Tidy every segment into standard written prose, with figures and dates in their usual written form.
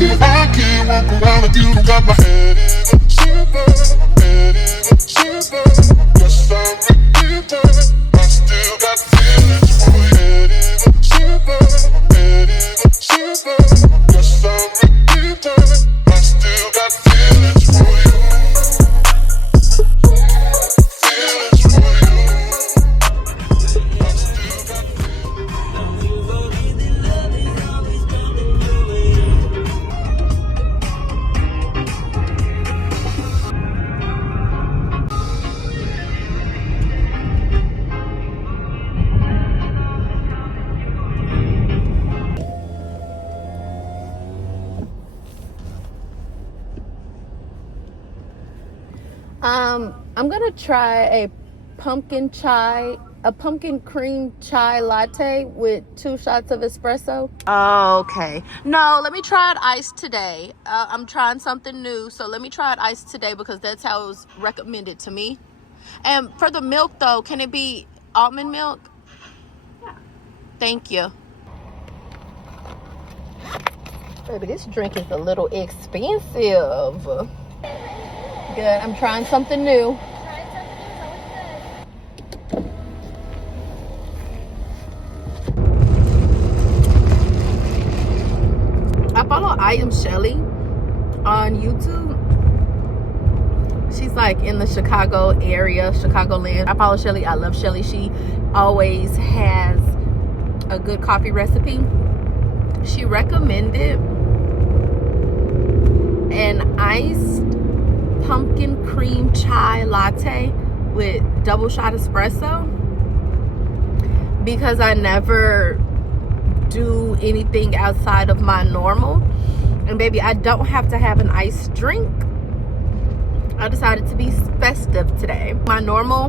I can't walk around if you don't got my head in a shiver, head in a shiver. Yes, I'm repeating. I still got feelings for you. Head in a shiver, head in a shiver. Yes, I'm repeating. I still got feelings for you. Feelings for you. I still got I'm gonna try a pumpkin cream chai latte with 2 shots of espresso. Okay. No, let me try it iced today. I'm trying something new, so let me try it iced today because that's how it was recommended to me. And for the milk, though, can it be almond milk? Yeah. Thank you. Baby, this drink is a little expensive. Good. I'm trying something new. I follow I Am Shelly on YouTube. She's like in the Chicago area, Chicagoland. I follow Shelly. I love Shelly. She always has a good coffee recipe. She recommended an iced pumpkin cream chai latte with double shot espresso because I never do anything outside of my normal, and baby, I don't have to have an iced drink. I decided to be festive today. My normal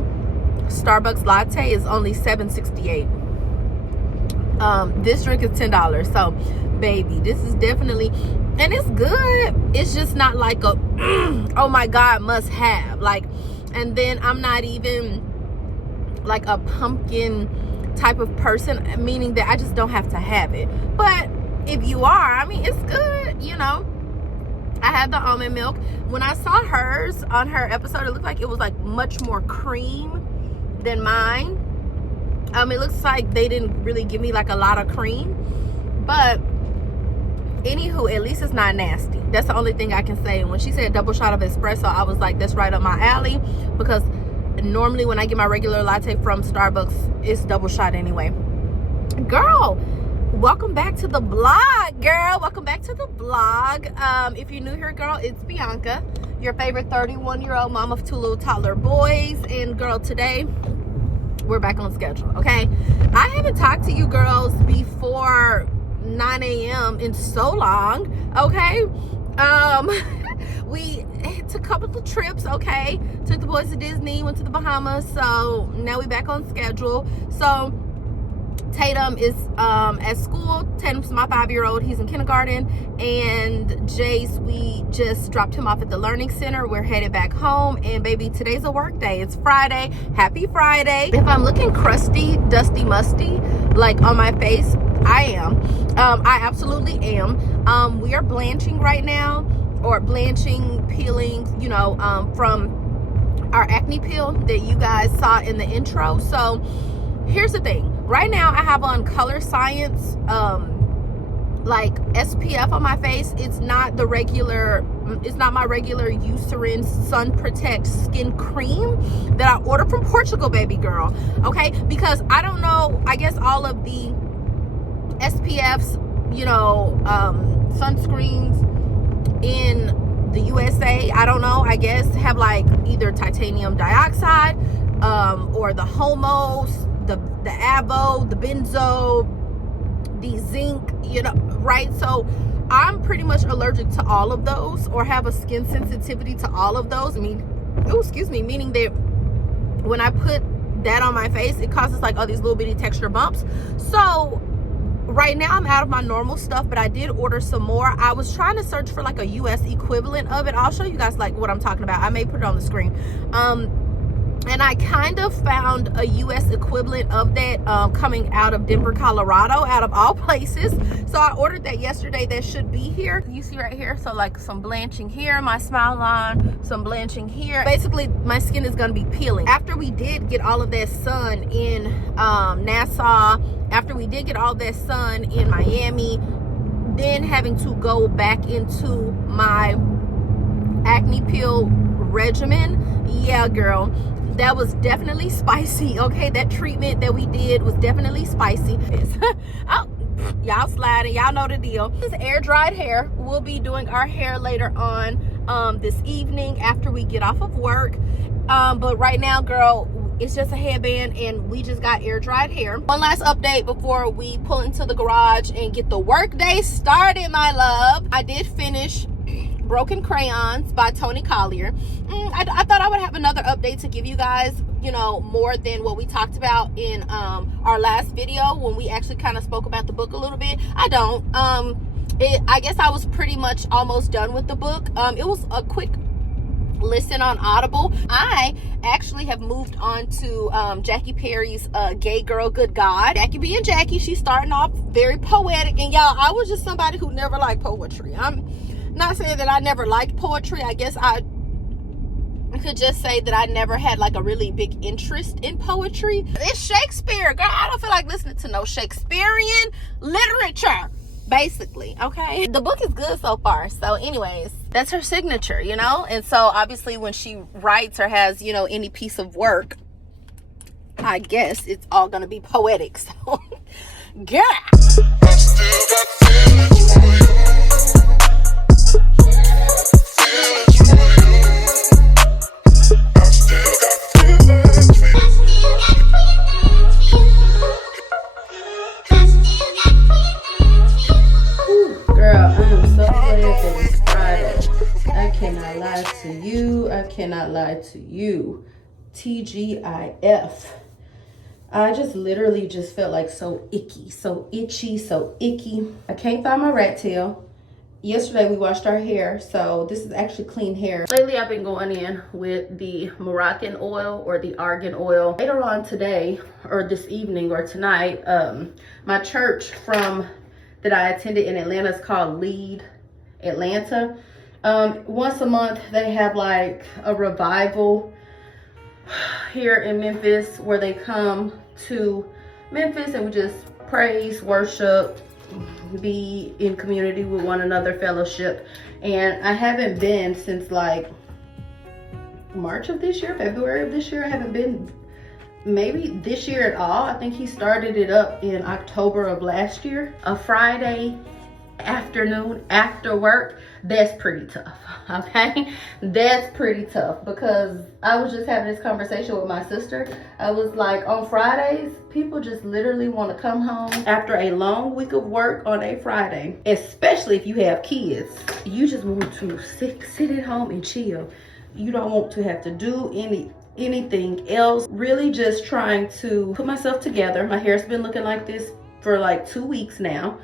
Starbucks latte is only $7.68. This drink is $10. So baby, this is definitely, and it's good. It's just not like a oh my god must have, like, and then I'm not even like a pumpkin type of person, meaning that I just don't have to have it. But if you are, I mean, it's good, you know. I had the almond milk. When I saw hers on her episode, it looked like it was like much more cream than mine. It looks like they didn't really give me like a lot of cream, but anywho, at least it's not nasty. That's the only thing I can say. And when she said double shot of espresso, I was like, that's right up my alley, because normally when I get my regular latte from Starbucks, it's double shot anyway. Girl, welcome back to the blog, girl. Welcome back to the blog. If you're new here, girl, it's Bianca, your favorite 31-year-old mom of 2 little toddler boys. And girl, today we're back on schedule, okay? I haven't talked to you girls before 9 a.m. in so long, okay? We took a couple of trips, okay? Took the boys to Disney, went to the Bahamas, so now we back on schedule. So Tatum is at school. Tatum's my 5-year-old. He's in kindergarten. And Jace, we just dropped him off at the Learning Center. We're headed back home. And baby, today's a work day. It's Friday. Happy Friday. If I'm looking crusty, dusty, musty, like on my face, I am. I absolutely am. We are blanching right now, or blanching, peeling, you know, from our acne peel that you guys saw in the intro. So here's the thing. Right now I have on Color Science like SPF on my face. It's not the regular, it's not my regular Eucerin Sun Protect skin cream that I ordered from Portugal, baby girl, okay? Because I don't know, I guess all of the SPFs, you know, sunscreens in the USA, I don't know, I guess have like either titanium dioxide or the homos, the avo, the benzo, the zinc, you know, right? So I'm pretty much allergic to all of those, or have a skin sensitivity to all of those. I mean, oh, excuse me, meaning that when I put that on my face, it causes like all these little bitty texture bumps. So right now I'm out of my normal stuff, but I did order some more. I was trying to search for like a US equivalent of it. I'll show you guys like what I'm talking about. I may put it on the screen. And I kind of found a US equivalent of that coming out of Denver, Colorado, out of all places. So I ordered that yesterday. That should be here. You see right here, so like some blanching here, my smile line, some blanching here. Basically my skin is going to be peeling. After we did get all of that sun in Nassau, after we did get all that sun in Miami, then having to go back into my acne peel regimen, yeah girl, that was definitely spicy. Okay, that treatment that we did was definitely spicy. Oh, y'all sliding, y'all know the deal. This is air dried hair. We'll be doing our hair later on this evening after we get off of work, but right now girl, it's just a headband and we just got air dried hair. One last update before we pull into the garage and get the work day started, my love. I did finish Broken Crayons by Toni Collier. I thought I would have another update to give you guys, you know, more than what we talked about in our last video when we actually kind of spoke about the book a little bit. I don't. I guess I was pretty much almost done with the book. It was a quick listen on Audible. I actually have moved on to Jackie Perry's Gay Girl Good God. Jackie being Jackie, she's starting off very poetic, and y'all, I was just somebody who never liked poetry. I'm not saying that I never liked poetry. I guess I could just say that I never had like a really big interest in poetry. It's Shakespeare, girl. I don't feel like listening to no Shakespearean literature, basically. Okay, the book is good so far. So anyways, that's her signature, you know. And so obviously when she writes or has, you know, any piece of work, I guess it's all gonna be poetic. So yeah. I still got feelings for you. I cannot lie to you. TGIF. I just literally just felt like so icky, so itchy, so icky. I can't find my rat tail. Yesterday we washed our hair, so this is actually clean hair. Lately I've been going in with the Moroccan oil or the argan oil. Later on today or this evening or tonight, my church that I attended in Atlanta is called Lead Atlanta. Once a month they have like a revival here in Memphis where they come to Memphis and we just praise, worship, be in community with one another, fellowship. And I haven't been since like March of this year, February of this year. I haven't been maybe this year at all. I think he started it up in October of last year. A Friday afternoon after work, that's pretty tough. Okay, that's pretty tough, because I was just having this conversation with my sister. I was like, on Fridays people just literally want to come home after a long week of work on a Friday, especially if you have kids. You just want to sit at home and chill. You don't want to have to do anything else. Really just trying to put myself together. My hair's been looking like this for like 2 weeks now.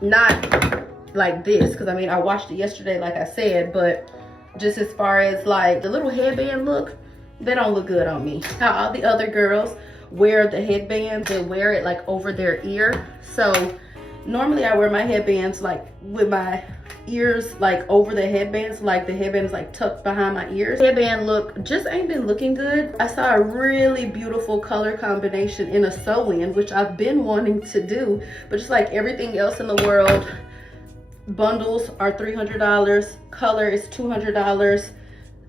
Not like this, because I mean I washed it yesterday like I said, but just as far as like the little headband look, they don't look good on me. How all the other girls wear the headbands, they wear it like over their ear. So normally I wear my headbands like with my ears like over the headbands, like the headbands like tucked behind my ears. Headband look just ain't been looking good. I saw a really beautiful color combination in a sew-in, which I've been wanting to do, but just like everything else in the world, bundles are $300, color is $200,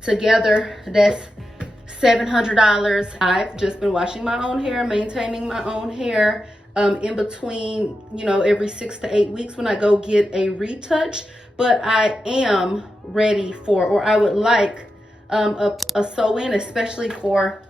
together that's $700. I've just been washing my own hair, maintaining my own hair, in between, you know, every 6 to 8 weeks when I go get a retouch. But I am ready for, or I would like a sew-in, especially for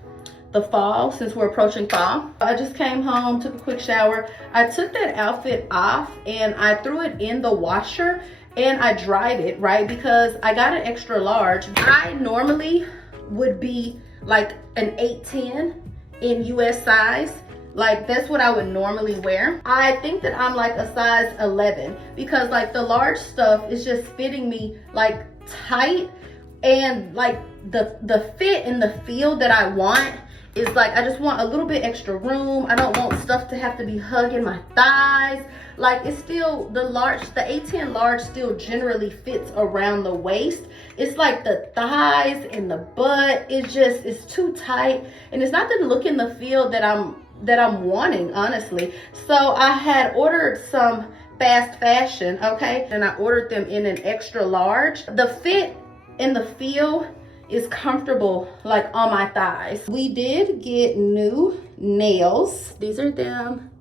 the fall, since we're approaching fall. I just came home, took a quick shower. I took that outfit off and I threw it in the washer and I dried it, right? Because I got an extra large. I normally would be like an 8'10" in US size. Like that's what I would normally wear. I think that I'm like a size 11 because like the large stuff is just fitting me like tight, And like the fit and the feel that I want is like, I just want a little bit extra room. I don't want stuff to have to be hugging my thighs. Like, it's still the A10 large still generally fits around the waist. It's like the thighs and the butt, it's too tight, and it's not the look and the feel that I'm wanting, honestly. So I had ordered some fast fashion, okay, and I ordered them in an extra large. The fit and the feel is comfortable, like on my thighs. We did get new nails. These are them.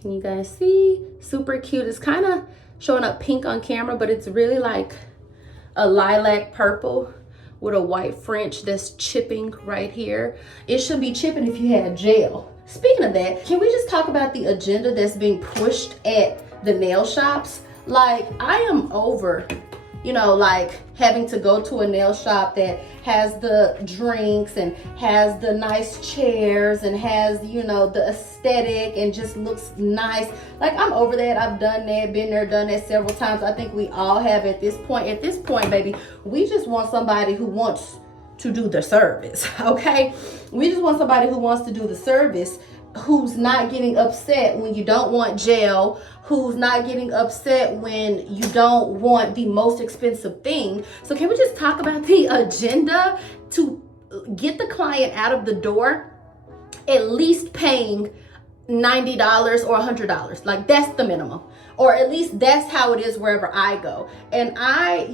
Can you guys see? Super cute. It's kind of showing up pink on camera, but it's really like a lilac purple with a white French that's chipping right here. It should be chipping if you had gel. Speaking of that, can we just talk about the agenda that's being pushed at the nail shops? Like, I am over, you know, like having to go to a nail shop that has the drinks and has the nice chairs and has, you know, the aesthetic and just looks nice. Like, I'm over that. I've done that, been there, done that several times. I think we all have at this point. At this point, baby, we just want somebody who wants to do the service, okay? We just want somebody who wants to do the service, who's not getting upset when you don't want gel, who's not getting upset when you don't want the most expensive thing. So can we just talk about the agenda to get the client out of the door at least paying $90 or $100? Like, that's the minimum, or at least that's how it is wherever I go. And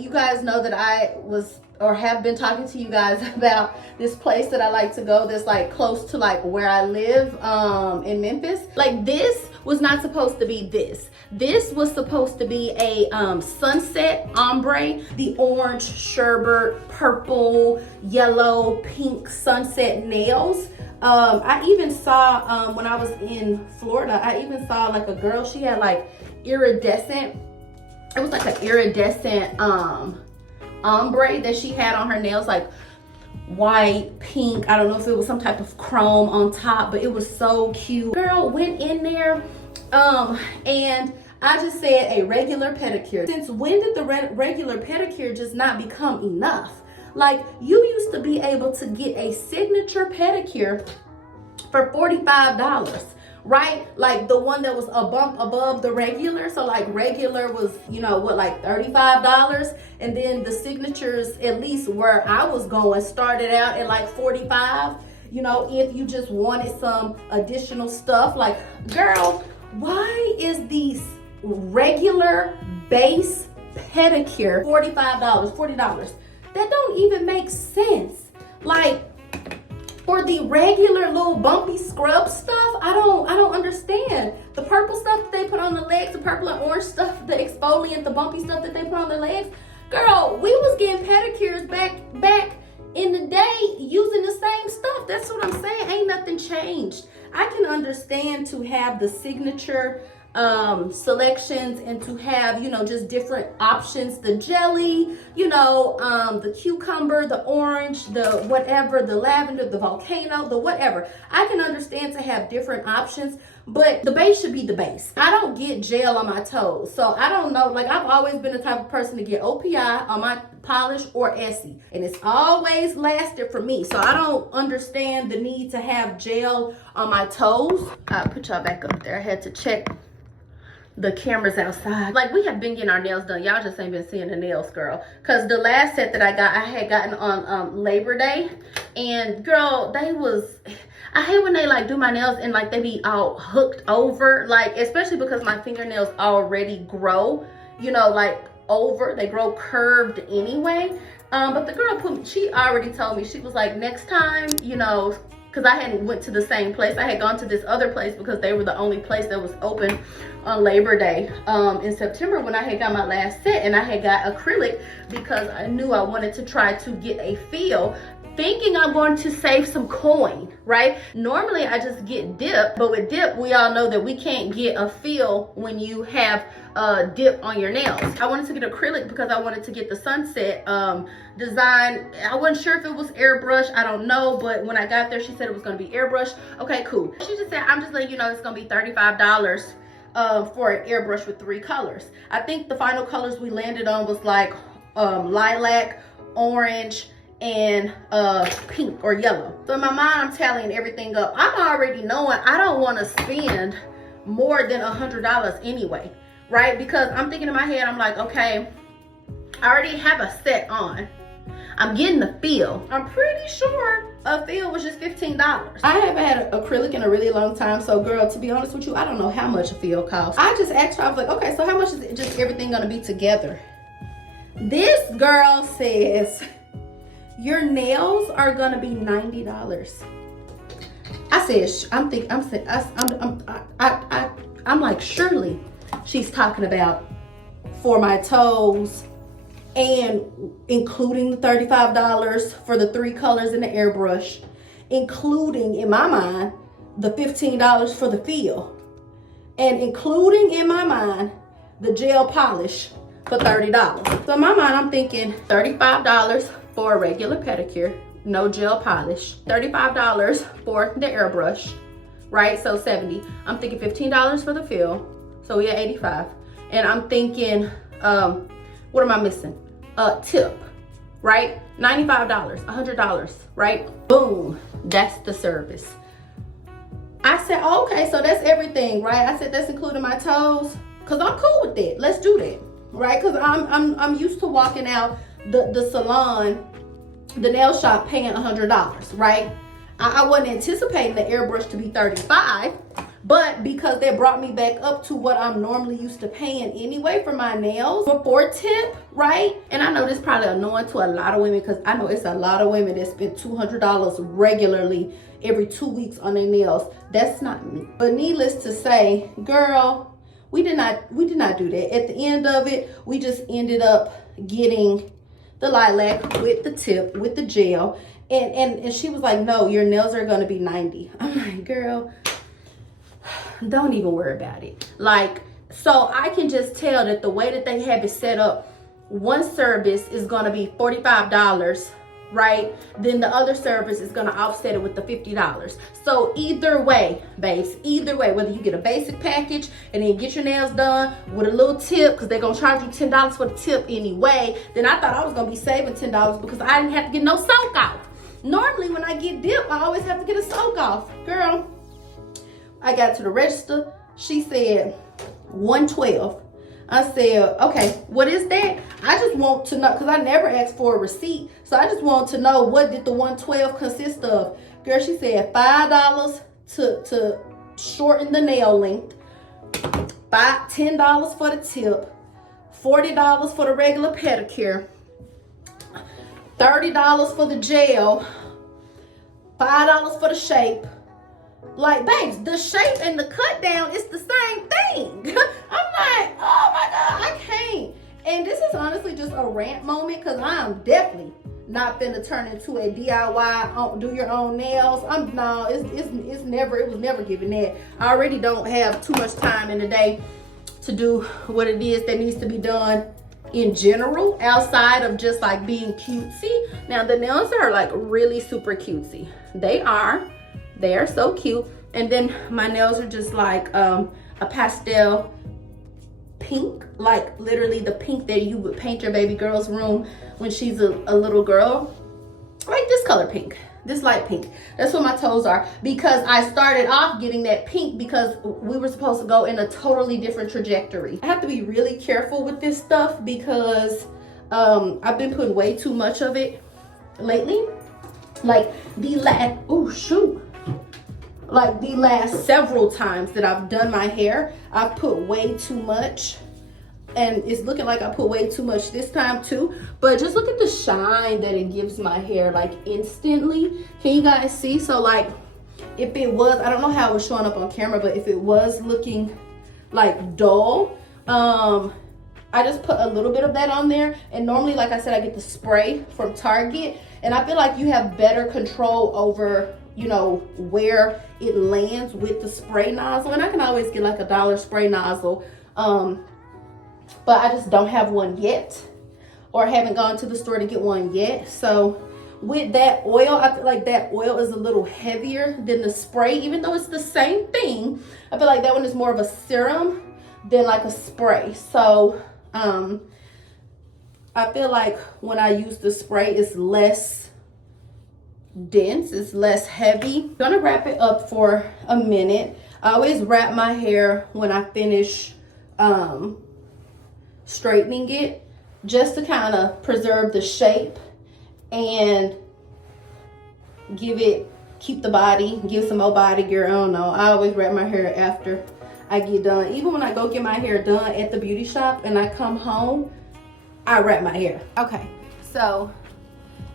you guys know that I was or have been talking to you guys about this place that I like to go that's like close to like where I live in Memphis. Like, this was not supposed to be this. This was supposed to be a sunset ombre, the orange, sherbet, purple, yellow, pink sunset nails. I even saw when I was in Florida, I even saw like a girl, she had like iridescent, it was like an iridescent ombre that she had on her nails, like white, pink. I don't know if it was some type of chrome on top, but it was so cute. Girl went in there and I just said a regular pedicure. Since when did the regular pedicure just not become enough? Like, you used to be able to get a signature pedicure for $45. Right? Like the one that was a bump above the regular. So like regular was, you know, what, like $35, and then the signatures, at least where I was going, started out at like $45. You know, if you just wanted some additional stuff. Like, girl, why is these regular base pedicure $45, $40? That don't even make sense. Like, for the regular little bumpy scrub stuff, I don't understand. The purple stuff that they put on the legs, the purple and orange stuff, the exfoliant, the bumpy stuff that they put on the legs. Girl, we was getting pedicures back in the day using the same stuff. That's what I'm saying. Ain't nothing changed. I can understand to have the signature selections and to have, you know, just different options, the jelly, you know, the cucumber, the orange, the whatever, the lavender, the volcano, the whatever. I can understand to have different options, but the base should be the base. I don't get gel on my toes, so I don't know. Like, I've always been the type of person to get OPI on my polish or Essie, and it's always lasted for me. So I don't understand the need to have gel on my toes. I'll put y'all back up there. I had to check the cameras outside. Like, we have been getting our nails done. Y'all just ain't been seeing the nails, girl. Cause the last set that I had gotten on Labor Day, and girl, I hate when they like do my nails and like they be all hooked over, like, especially because my fingernails already grow, you know, like over, they grow curved anyway. But the girl she already told me, she was like, next time, you know, because I hadn't went to the same place. I had gone to this other place because they were the only place that was open on Labor Day in September when I had got my last set, and I had got acrylic because I knew I wanted to try to get a feel, thinking I'm going to save some coin, right? Normally I just get dip, but with dip, we all know that we can't get a feel when you have dip on your nails. I wanted to get acrylic because I wanted to get the sunset design. I wasn't sure if it was airbrush, I don't know, but when I got there, she said it was gonna be airbrush. Okay, cool. She just said, I'm just letting you know it's gonna be $35 for an airbrush with 3 colors. I think the final colors we landed on was like lilac, orange, and pink or yellow. So in my mind, I'm tallying everything up. I'm already knowing I don't want to spend more than $100 anyway, right? Because I'm thinking in my head, I'm like, okay, I already have a set on. I'm getting the feel. I'm pretty sure a feel was just $15. I haven't had acrylic in a really long time, so girl, to be honest with you, I don't know how much a feel costs. I just asked her, I was like, okay, so how much is it just everything gonna be together? This girl says your nails are gonna be $90. I said, I'm like, surely she's talking about for my toes and including the $35 for the 3 colors in the airbrush, including in my mind the $15 for the feel, and including in my mind the gel polish for $30. So in my mind, I'm thinking $35 for a regular pedicure, no gel polish, $35 for the airbrush, right? So $70. I'm thinking $15 for the fill, so we at $85. And I'm thinking, what am I missing? Tip, right? $95, $100, right? Boom, that's the service. I said, oh, okay, so that's everything, right? I said that's including my toes, cause I'm cool with that. Let's do that, right? Cause I'm used to walking out the salon, the nail shop, paying $100, right? I wasn't anticipating the airbrush to be $35, but because they brought me back up to what I'm normally used to paying anyway for my nails before tip, right? And I know this is probably annoying to a lot of women, because I know it's a lot of women that spend $200 regularly every 2 weeks on their nails. That's not me. But needless to say, girl, we did not do that. At the end of it, we just ended up getting the lilac with the tip, with the gel. And she was like, no, your nails are gonna be $90. I'm like, girl, don't even worry about it. Like, so I can just tell that the way that they have it set up, one service is gonna be $45, right? Then the other service is gonna offset it with the $50. So either way, babes, either way, whether you get a basic package and then get your nails done with a little tip, because they're gonna charge you $10 for the tip anyway, then I thought I was gonna be saving $10 because I didn't have to get no soak off. Normally when I get dip, I always have to get a soak off. Girl, I got to the register. She said $112. I said, okay, what is that? I just want to know, because I never asked for a receipt. So I just want to know, what did the $112 consist of? Girl, she said $5 to shorten the nail length, $10 for the tip, $40 for the regular pedicure, $30 for the gel, $5 for the shape. Like, babes, the shape and the cut down is the same thing. I'm like, oh my God, I can't. And this is honestly just a rant moment, because I'm definitely not finna turn into a DIY, do your own nails. It was never given that. I already don't have too much time in the day to do what it is that needs to be done in general, outside of just like being cutesy. Now the nails are like really super cutesy. They are so cute. And then my nails are just like a pastel pink, like literally the pink that you would paint your baby girl's room when she's a little girl. Like this color pink, this light pink. That's what my toes are, because I started off getting that pink because we were supposed to go in a totally different trajectory. I have to be really careful with this stuff because I've been putting way too much of it lately. Like the last several times that I've done my hair, I've put way too much, and it's looking like I put way too much this time too. But just look at the shine that it gives my hair, like instantly. Can you guys see? So like, if it was, I don't know how it was showing up on camera, but if it was looking like dull, I just put a little bit of that on there. And normally, like I said, I get the spray from Target, and I feel like you have better control over, you know, where it lands with the spray nozzle. And I can always get like a dollar spray nozzle, but I just don't have one yet, or haven't gone to the store to get one yet. So with that oil, I feel like that oil is a little heavier than the spray, even though it's the same thing. I feel like that one is more of a serum than like a spray. So I I feel like when I use the spray, it's less dense, it's less heavy. I'm gonna wrap it up for a minute. I always wrap my hair when I finish straightening it, just to kind of preserve the shape and keep the body, give some more body, girl. I don't know. I always wrap my hair after I get done. Even when I go get my hair done at the beauty shop and I come home, I wrap my hair. Okay, so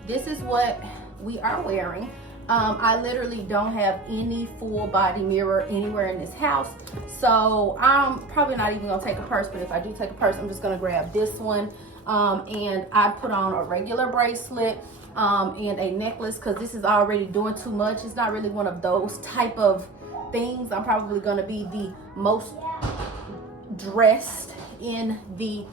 this is what we are wearing. I literally don't have any full body mirror anywhere in this house, so I'm probably not even gonna take a purse, but if I do take a purse, I'm just gonna grab this one. And I put on a regular bracelet and a necklace, because this is already doing too much. It's not really one of those type of things. I'm probably gonna be the most dressed in the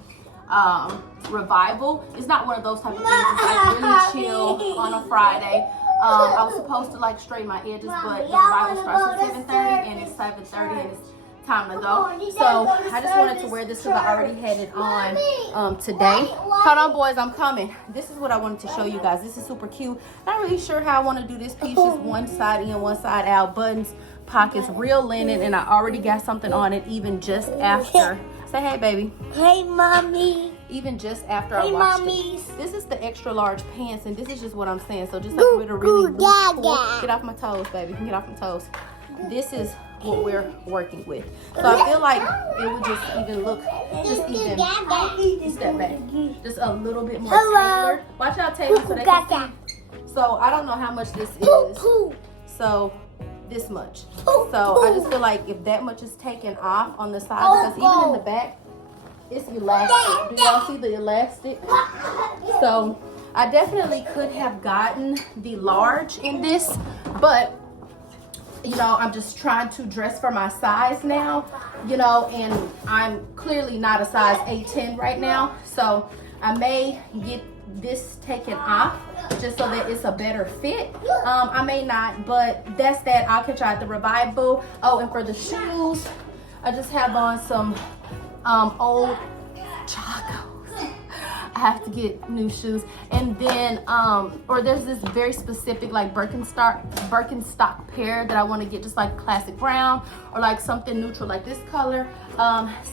revival. It's not one of those type of things. It's like really chill on a Friday. I was supposed to like straighten my edges, but the revival starts at 7:30 and it's 7:30 and it's time to go. So I just wanted to wear this because I already had it on today. Hold on, boys, I'm coming. This is what I wanted to show you guys. This is super cute. Not really sure how I want to do this piece. Just one side in, one side out. Buttons, pockets, real linen, and I already got something on it even just after. Say hey, baby. Hey, mommy. Even just after I washed it. This is the extra large pants, and this is just what I'm saying. So just like with a really loose pull. Get off my toes, baby. Get off my toes. This is what we're working with. So I feel like it would just even look, step back, just a little bit more tailored. Watch out, Taylor, so they can see. So I don't know how much this is. So this much. So I just feel like if that much is taken off on the side, because even in the back, it's elastic. Do y'all see the elastic? So I definitely could have gotten the large in this, but you know, I'm just trying to dress for my size now, you know, and I'm clearly not a size 8'10" right now. So I may get this taken off just so that it's a better fit. I may not, but that's that. I'll catch you at the revival. Oh, and for the shoes, I just have on some old Chacos. I have to get new shoes. And then or there's this very specific like Birkenstock pair that I want to get, just like classic brown or like something neutral like this color.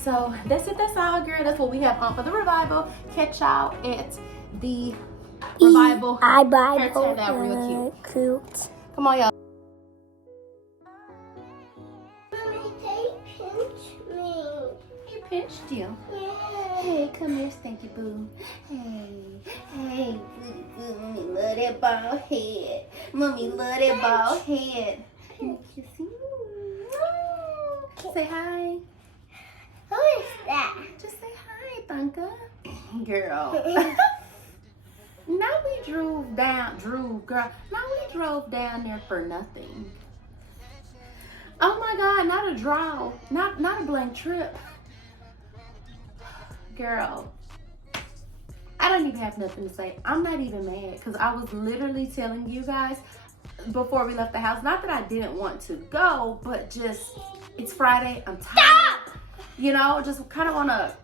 So that's it. That's all, girl. That's what we have on for the revival. Catch y'all at the revival. Hair turned out real cute. Come on, y'all. Pinched you. Hey, come here, stinky boo. Hey, boo. Mommy love that bald head. Mommy love that bald head. Kiss you. Say hi. Who is that? Just say hi, Bunka. Girl. Now we drove down there for nothing. Oh my God, not a draw. Not a blank trip. Girl, I don't even have nothing to say. I'm not even mad, because I was literally telling you guys before we left the house, not that I didn't want to go, but just, it's Friday, I'm tired. Stop! You know, just kind of want to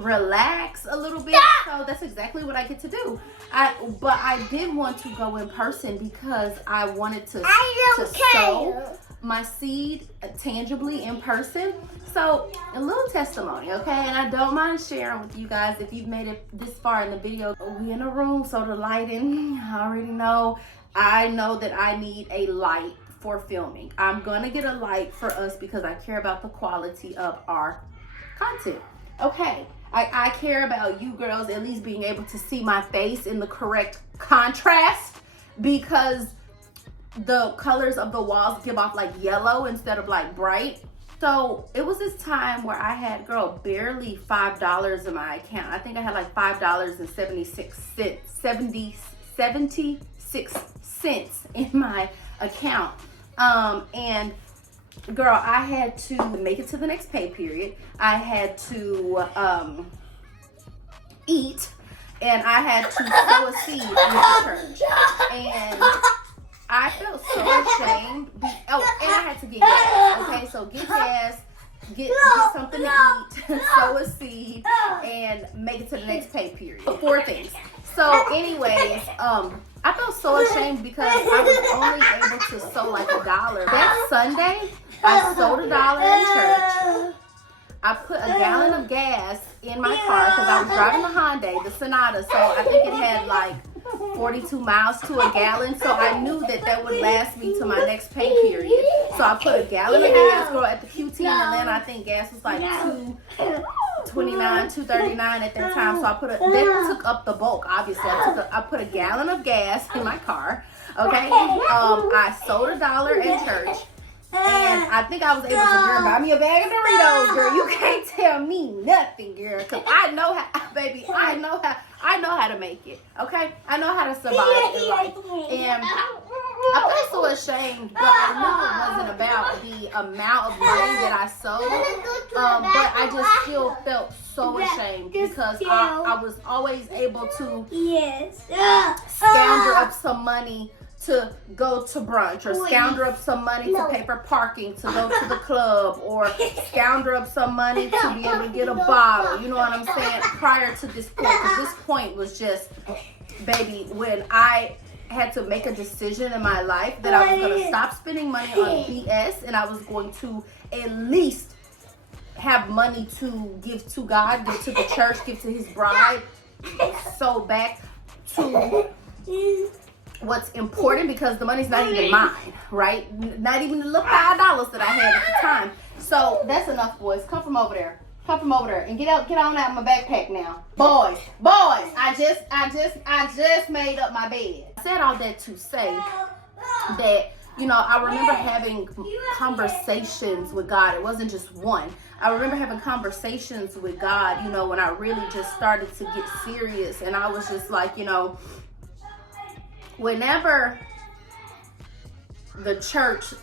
relax a little bit. Stop! So that's exactly what I get to do. But I did want to go in person because I wanted to sow my seed tangibly in person. So a little testimony, okay? And I don't mind sharing with you guys if you've made it this far in the video. We in a room, so the lighting, I already know. I know that I need a light for filming. I'm gonna get a light for us because I care about the quality of our content. Okay, I care about you girls at least being able to see my face in the correct contrast, because the colors of the walls give off like yellow instead of like bright. So it was this time where I had, girl, barely $5 in my account. I think I had like $5.76 in my account. And girl, I had to make it to the next pay period. I had to eat, and I had to sow a seed in the church. And I felt so ashamed. And I had to get gas. Okay, so get gas, get something to eat, sow a seed, and make it to the next pay period. 4 things. So anyways, I felt so ashamed because I was only able to sow like $1. That Sunday, I sowed $1 in church. I put a gallon of gas in my car because I was driving the Hyundai, the Sonata, so I think it had like 42 miles to a gallon, so I knew that would last me to my next pay period. So I put a gallon of gas, girl, at the QT, and then I think gas was like $2.29, $2.39 at that time. So that took up the bulk. Obviously, I put a gallon of gas in my car. Okay, I sold $1 at church. And I think I was able to buy me a bag of Doritos, girl. You can't tell me nothing, girl, because I know how, baby. I know how to make it. Okay, I know how to survive in life. And I felt so ashamed, but I knew it wasn't about the amount of money that I sold. But I just still felt so ashamed because I was always able to scoundrel up some money to go to brunch, or scoundrel up some money to pay for parking to go to the club, or scoundrel up some money to be able to get a bottle. You know what I'm saying? Prior to this point, because this point was just, baby, when I had to make a decision in my life that I was going to stop spending money on BS, and I was going to at least have money to give to God, give to the church, give to His bride. So back to what's important, because the money's not even mine, right? Not even the little $5 that I had at the time. So that's enough, boys. Come from over there. Come from over there and get on out of my backpack now. Boys, I just made up my bed. I said all that to say that, you know, I remember having conversations with God. It wasn't just one. I remember having conversations with God, you know, when I really just started to get serious, and I was just like, you know, whenever the church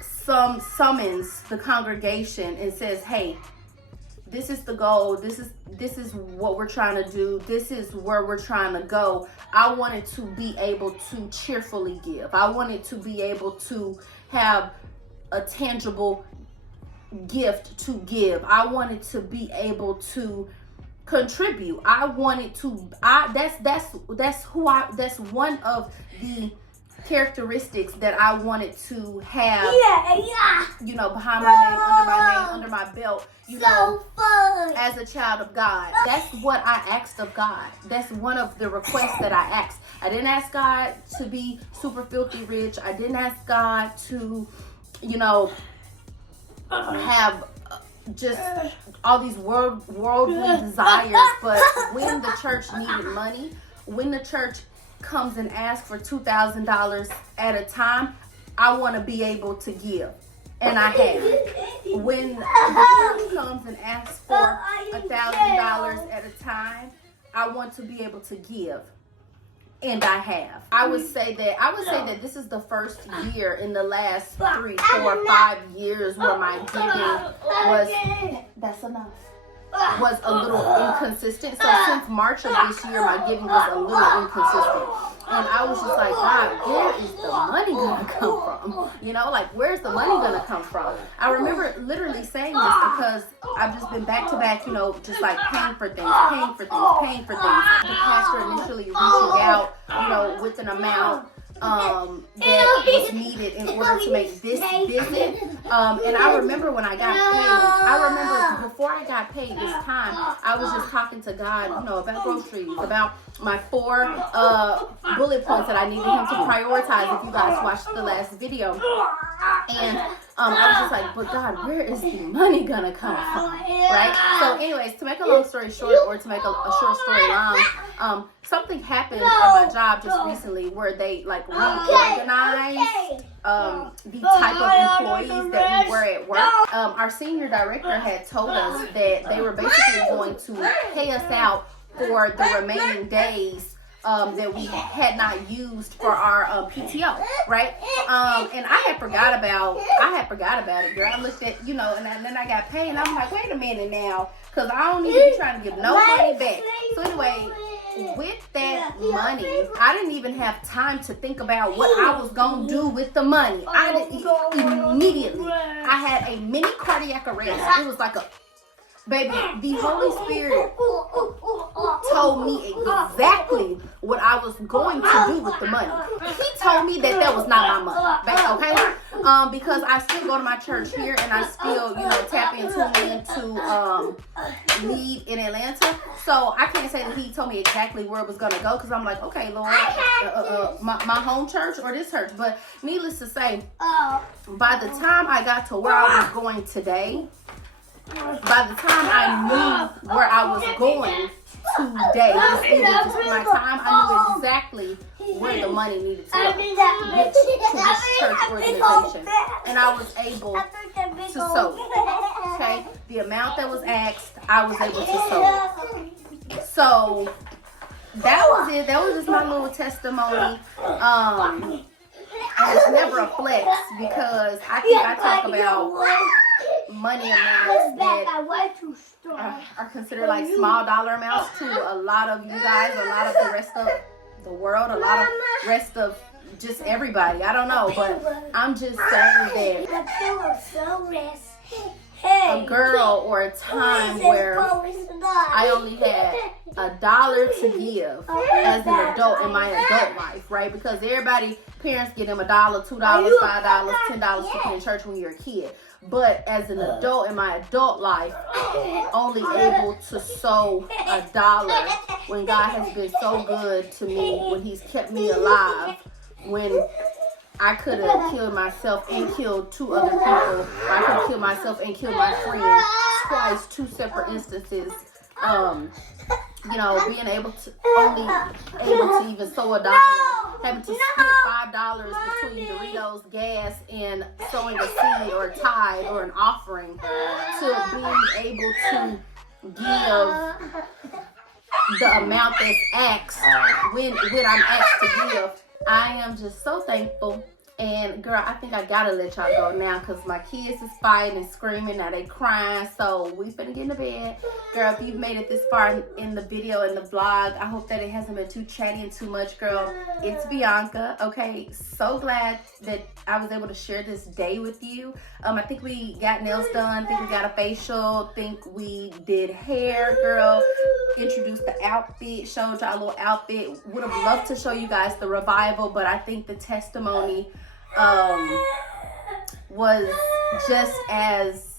summons the congregation and says, hey, this is the goal, this is what we're trying to do, this is where we're trying to go, I wanted to be able to cheerfully give. I wanted to be able to have a tangible gift to give. I wanted to be able to contribute. I wanted to, that's one of the characteristics that I wanted to have, you know, behind my name, under my belt, you know, as a child of God. That's what I asked of God. That's one of the requests that I asked. I didn't ask God to be super filthy rich. I didn't ask God to, you know, have just all these worldly desires. But when the church needed money, when the church comes and asks for $2,000 at a time, I want to be able to give, and I have. When the church comes and asks for $1,000 at a time, I want to be able to give, and I have. I would say that this is the first year in the last 3, 4, 5 years where my giving was a little inconsistent. So since March of this year, my giving was a little inconsistent. And I was just like, God, where is the money gonna come from? You know, like, where's the money gonna come from? I remember literally saying this because I've just been back to back, you know, just like paying for things. The pastor initially reaching out, you know, with an amount that was needed in order to make this visit. And I remember when I got paid, before I got paid this time, I was just talking to God, you know, about groceries, about my 4 bullet points that I needed him to prioritize, if you guys watched the last video. And I was just like, but God, where is the money gonna come from, right? So anyways, to make a long story short, or to make a short story long, something happened at my job just recently where they like reorganized the type of employees that we were at work. Our senior director had told us that they were basically going to pay us out for the remaining days that we had not used for our PTO, right? And I had forgot about it, girl. I looked at, you know, and then I got paid, and I'm like, wait a minute now, because I don't need to be trying to give no money back. So anyway, with that money, I didn't even have time to think about what I was gonna do with the money. Immediately, I had a mini cardiac arrest. It was like a, baby, the Holy Spirit told me exactly what I was going to do with the money. He told me that was not my money, baby, okay? Because I still go to my church here, and I still, tap in, tune in to lead in Atlanta. So I can't say that he told me exactly where it was gonna go, because I'm like, okay, Lord, my home church or this church. But needless to say, by the time I got to where I was going today, by the time I knew where I was going today, this evening, to spend my time, I knew exactly where the money needed to go, which to this church organization, and I was able to sow it. Okay, the amount that was asked, I was able to sow it. So that was it. That was just my little testimony. And it's never a flex, because I think I talk about money amounts that are considered like small dollar amounts to a lot of you guys, a lot of the rest of the world, a lot of rest of just everybody. I don't know, but I'm just saying that a girl or a time where I only had $1 to give as an adult in my adult life, right? Because everybody, parents get them $1, $2, $5, $10 to pay in church when you're a kid. But as an adult in my adult life, only able to sow $1 when God has been so good to me, when He's kept me alive, when I could have killed myself and killed 2 other people. I could have killed myself and killed my friend twice, 2 separate instances. Being able to even sow $1, having to spend $5 between Doritos, gas, and sowing a seed or a tithe or an offering, to being able to give the amount that's asked when I'm asked to give. I am just so thankful. And girl, I think I gotta let y'all go now, because my kids is fighting and screaming. Now they crying, so we finna get into bed. Girl, if you've made it this far in the video and the vlog, I hope that it hasn't been too chatty and too much, girl. It's Bianca, okay? So glad that I was able to share this day with you. I think we got nails done. I think we got a facial. I think we did hair, girl. Introduced the outfit, showed y'all a little outfit. Would have loved to show you guys the revival, but I think the testimony was just as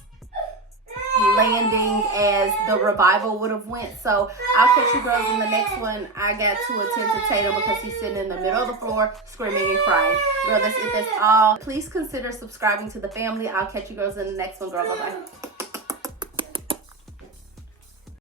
landing as the revival would have went. So I'll catch you girls in the next one. I got to attend to Tatum because he's sitting in the middle of the floor screaming and crying. Girl, that's it. That's all. Please consider subscribing to the family. I'll catch you girls in the next one, girl. Bye-bye.